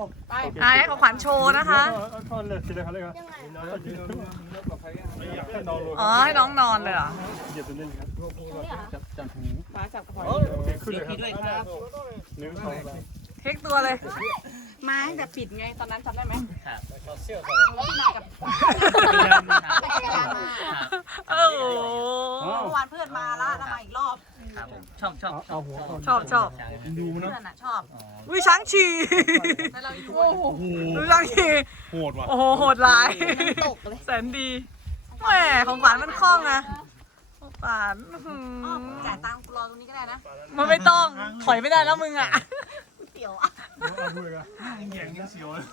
อะให้ของขวัญโชว์นะคะท่อนเลยสิเลยครับเลยครับนอนลงอ๋อ ให้น้องนอนเลยเหรอเหยียบตัวนี้ครับจับจับหูมาจับกระเป๋าโอเคขึ้นเลยครับด้วยครับหนึ่งสองเทคตัวเลย มาตั้งแต่ปิดไงตอนนั้นจำได้ไหมโอ้โหเมื่อวานเพื่อนมาละแล้วมาอีกรอบ ครับผมชอบชอบเอาหัวชอบชอบ ดูนะเพื่อนอะชอบวิช้างฉี่แต่เราอยู่ดูช้างฉี่โหดว่ะโอ้โหโหดร้ายตกเลยแสนดีแหมของขวัญมันคล่องนะของขวัญอื้อหือ้ออจ่ายตังค์รอตรงนี้ก็ได้นะมันไม่ต้องถอยไม่ได้แล้วมึงอะเตี๋ยวอะเอาด้วยกันแย่งยังเสียวเลย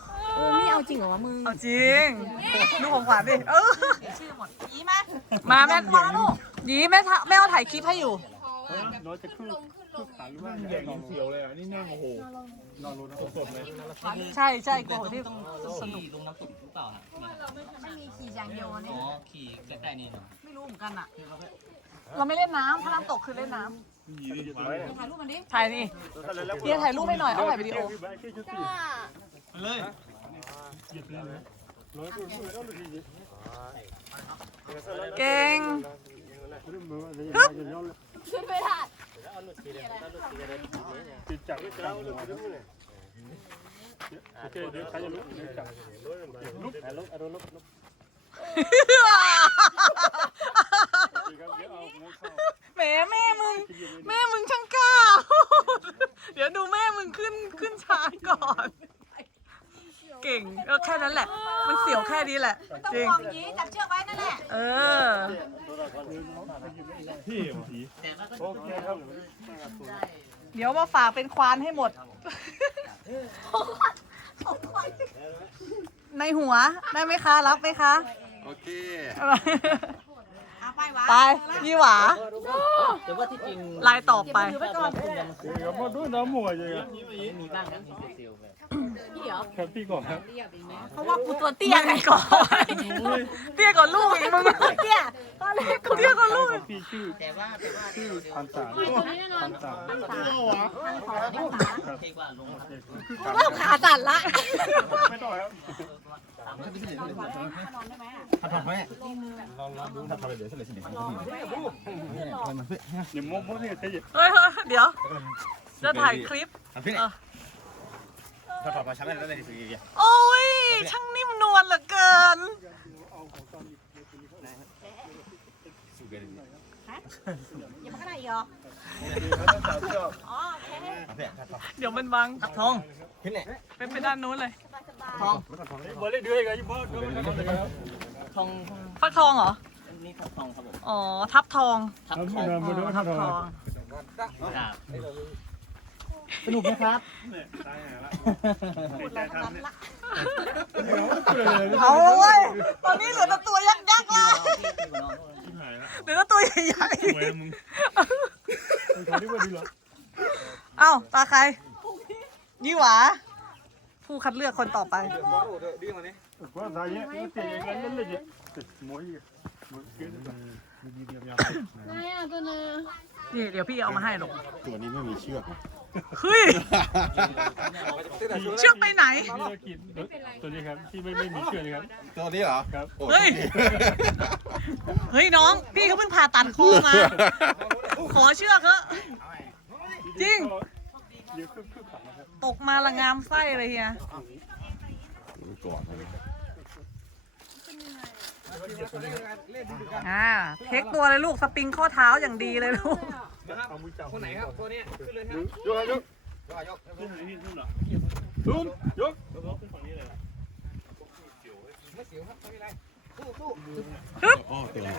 นี่เอาจริงเหรอวะมึงเอาจริงดูของขวัญดิเออชื่อหมดยีไหมมาแม่มาลูก ดีแม่ทะแม่เอาถ่ายคลิปให้อยู่ น้อยจะขึ้นขึ้นขาหรือว่าแย่งยังเสียวเลยอะนี่นั่งโอ้โหนอนลงสดเลยใช่ใช่กลัวที่ต้องสนุกลงน้ำตกหรือเปล่านะไม่มีขี่อย่างเดียวอันอ๋นี่อขี่ใกล้ๆนี่เนาะไม่รู้เหมือนกันอะเราไม่เล่นน้ำถ้าน้ำตกคือเล่นน้ถ่ายรูปมันดิำถ่ายนี่เดียถ่ายรูปให้หน่อยเอาถ่ายวิดีโอเลยเก่ง ขึ้นไม่ได้ติดจับจับหัวโอเคเดี๋ยวใครจะลุกเดี๋ยวจับลุกลุกอารมณ์ลุกลุกเดี๋ยวเอาหัวเข้าแหมแม่มึง แม่มึงช่างกล้า เดี๋ยวดูแม่มึงขึ้นขึ้นช้างก่อน เก่งก็แค่นั้นแหละ มันเสียวแค่นี้แหละ จริงห่วงยีจับเชือกไว้นั่นแหละ เออ พี่ผีแต่ว่าก็โอเคครับเดี๋ยวมาฝากเป็นควานให้หมด ในหัวได้ไหมคะ รับไหมคะ โอเค ไปวะไปยี่หวาแต่ว่าที่จริงลายต่อไปไปก่อนคุณยังเดี๋ยวมาด้วยน้ำหมวยเลยครับมีบ้างนะมีเซลล์แบบครับพี่ก่อนครับเพราะว่ากูตัวเตี้ยไงก่อนเตี้ยก่อนลูกอีกมึงเตี้ยตอนแรกกูเตี้ยก่อนลูกพี่ชื่อแต่ว่าแต่ว่าชื่อพันสามพันสามเทกว่าลงครับเริ่มขาสั่นละไม่ต้องครับ เดี๋ยวเฉลยสิเดี๋ยวเขาจะมีเดี๋ยวมกมกนี่จะหยิบเฮ้ยเฮ้ยเดี๋ยว จะถ่ายคลิปทำพี่เนี่ยถ้าถอดมาช้าไม่ได้เลยสิโอ้ย ช่างนิ่มนวลเหลือเกินสูเกินอย่ามาขนาดอีกเหรออ๋อโอเค เดี๋ยวมันบัง ทับทองำพี่เนี่ยเป็นไปด้านนู้นเลย ทองบอลเล่นด้วยกันยี่บอลด้วยกันครับทองฟักทองเหรอ นี่ทับทองครับผม อ๋อ ทับทอง ทับแล้วทมึองงมาดูท่าททอองงครับสนุกไหมครับตายหาละพูดแล้วทั้งนั้นละเอาเว้ยตอนนี้เหลือแต่ตัวยักษ์ยักษ์ละชิบหายละเหลือแต่ตัวใหญ่หวยมึงมึงทำได้ว่าดีหรอๆเอ้าตาใครยี่หวา ผู้คัดเลือกคนต่อไปว่าสายเนี้ยเตียงกันนั่นเลยเนี่ยมวยมวยเกินดีดียาวนี่เดี๋ยวพี่เอามาให้หรอกตัวนี้ไม่มีเชือกเฮ้ย เชือกไปไหนพี่เรากินตัวนี้ครับที่ไม่ไม่มีเชือกนะครับ ตัวนี้เหรอครับเฮ้ย เฮ้ยน้อง พี่เขาเพิ่งผ่าตัดคอมา ขอเชือกเถอะจริง เดี๋ยวขึ้นขึ้นขับนะครับ ตกมาละงามไส้เลยเฮียก่อนอ่าเทคตัวเลยลูกสปริงข้อเท้าอย่างดีเลยลูกเอามือจับคนไหนครับตัวนี้ขึ้นเลยครับยกยกขึ้นเลยขึ้นเหรอลุ้มยกขึ้นฝั่งนี้เลยอ๋อตัวนี้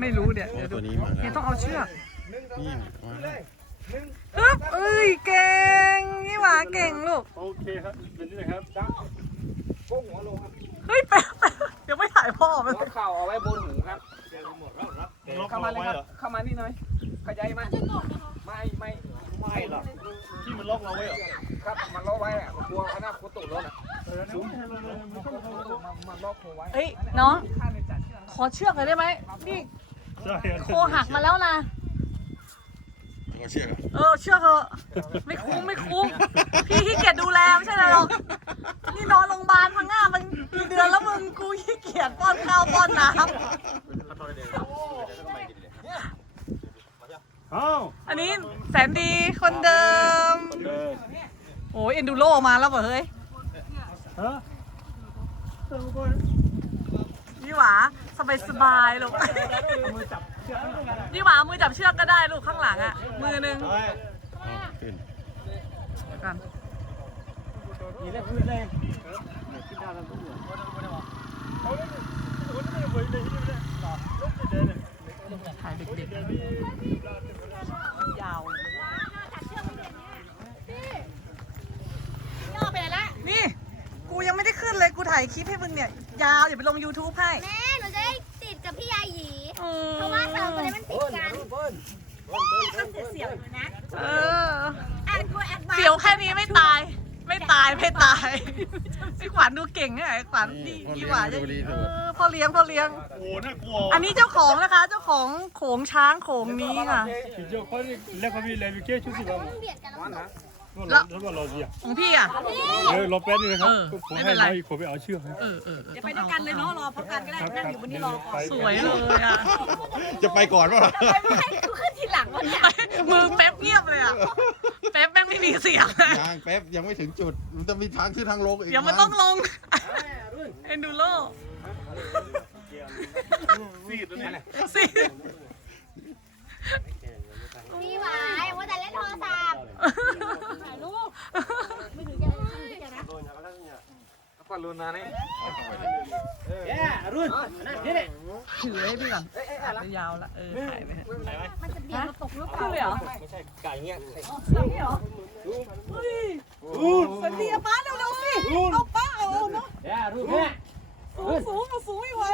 ไม่รู้เดี๋ยวอ๋อเดี๋ยวตัดูวนี้มาเฮียต้องเอาเชือกนี่มาแล้ว ฮึบเอ้ยเก่งนี่หว่าเก่งลูก โอเคครับเป็นนี่นะครับจ้าเฮ้ยแป๊บแป๊บเดี๋ยวไม่ถ่ายพ่อมันเข่าเอาไว้บนหูครับเข้ามาเลยครับเข้ามานี่หน่อยขยายมาไม่ไม่ไม่หรอกที่มันล็อกเราไว้เหรอครับมันล็อกไว้อะกลัวคณะกุตุรถอะสูงแค่นั้นเลยมันต้องมันมันล็อกหัวไว้เฮ้ยน้องข้าในจัดเชือกขอเชือกเลยได้ไหมนี่ใช่โคหักมาแล้วนะ เราเชือกเออเชื่อเหอะไม่คุ้มไม่คุ้มพี่ขี้เกียจดูแลไม่ใช่เหรอกนี่นอนโรงพยาบาลพังงามันเดือนแล้วมึงกูขี้เกียจป้อนข้าวป้อนน้ำอันนี้แสนดีคนเดิมโอ้ยเอ็นดูโรมาแล้วเหรอเฮ้ยนี่หว่าสบายสบายลู ยี่หวามือจับเชือกก็ได้ลูกข้างหลังอะ มือหนึงเดี๋ยวก่อนนี่แหละพื้นเลยถ่ายเด็กๆยาวย่อไปไหนละนี่กูยังไม่ได้ขึ้นเลยกูถ่ายคลิปให้มึงเนี่ย ยาวอย่าไปลง YouTube ให้ แม่ หนูจะได้ติดกับพี่ยาหยีอืม เพราะว่าสาวคนนี้มันติดกันก็เสียวๆอยู่นะเออแอดกูแอดวานซ์เสียวแค่นี้ไม่ตาย ไม่ตายไม่ตายไอ้ขวัญดูเก่งไงไอ้ขวัญดีดีกว่าจะเออพ่อเลี้ยงพ่อเลี้ยง โอ้น่ากลัวอันนี้เจ้าของนะคะ เจ้าของโขงช้างโขงนี้ค่ะเจ้าเขาเรียกเขามีอะไรมีเก้ชุดสีดำเบียดกันแล้ว แล้วแล้วก็รอเสียของพี่อะเออรอแป๊บนึงนะครับ เออผมไม่ให้เป็นไร น้อยอีกคนไปเอาเชือกให้เออเออเออไปด้วยกันเลยเนาะรอพักกันก็ได้ครับนั่งครับอยู่บนนี้รอก่อนสวยเลยอะ จะไปก่อนป่ะล่ะให้กูขึ้นทีหลังวันเนี้ยมือเป๊ปเงียบเลยอะเป๊ปแม่งไม่มีเสียงยังแป๊บยังไม่ถึงจุด มันจะมีทางขึ้นทางลงอีกเดี๋ยวมันต้องลงเอนดูโรซีดตัวนี้ สิ พี่หวายว่าแต่เล่นโทรศัพท์ถ่ายรูปไม่ถึงแกแกนะ ก็รุนนะนี่ถือให้พี่ก่อนไปยาวละเออถ่ายไปเถอะมันจะเบียดมาตกหรือเปล่าขึ้นเลยเหรอไม่ใช่ไก่เงี้ยนี่เหรอเฮ้ยสันดีอะป้าเร็วๆสิเอาป้าเอาเนาะแย่รุ่นแม่สูงสูงเอาสูงอีกไว้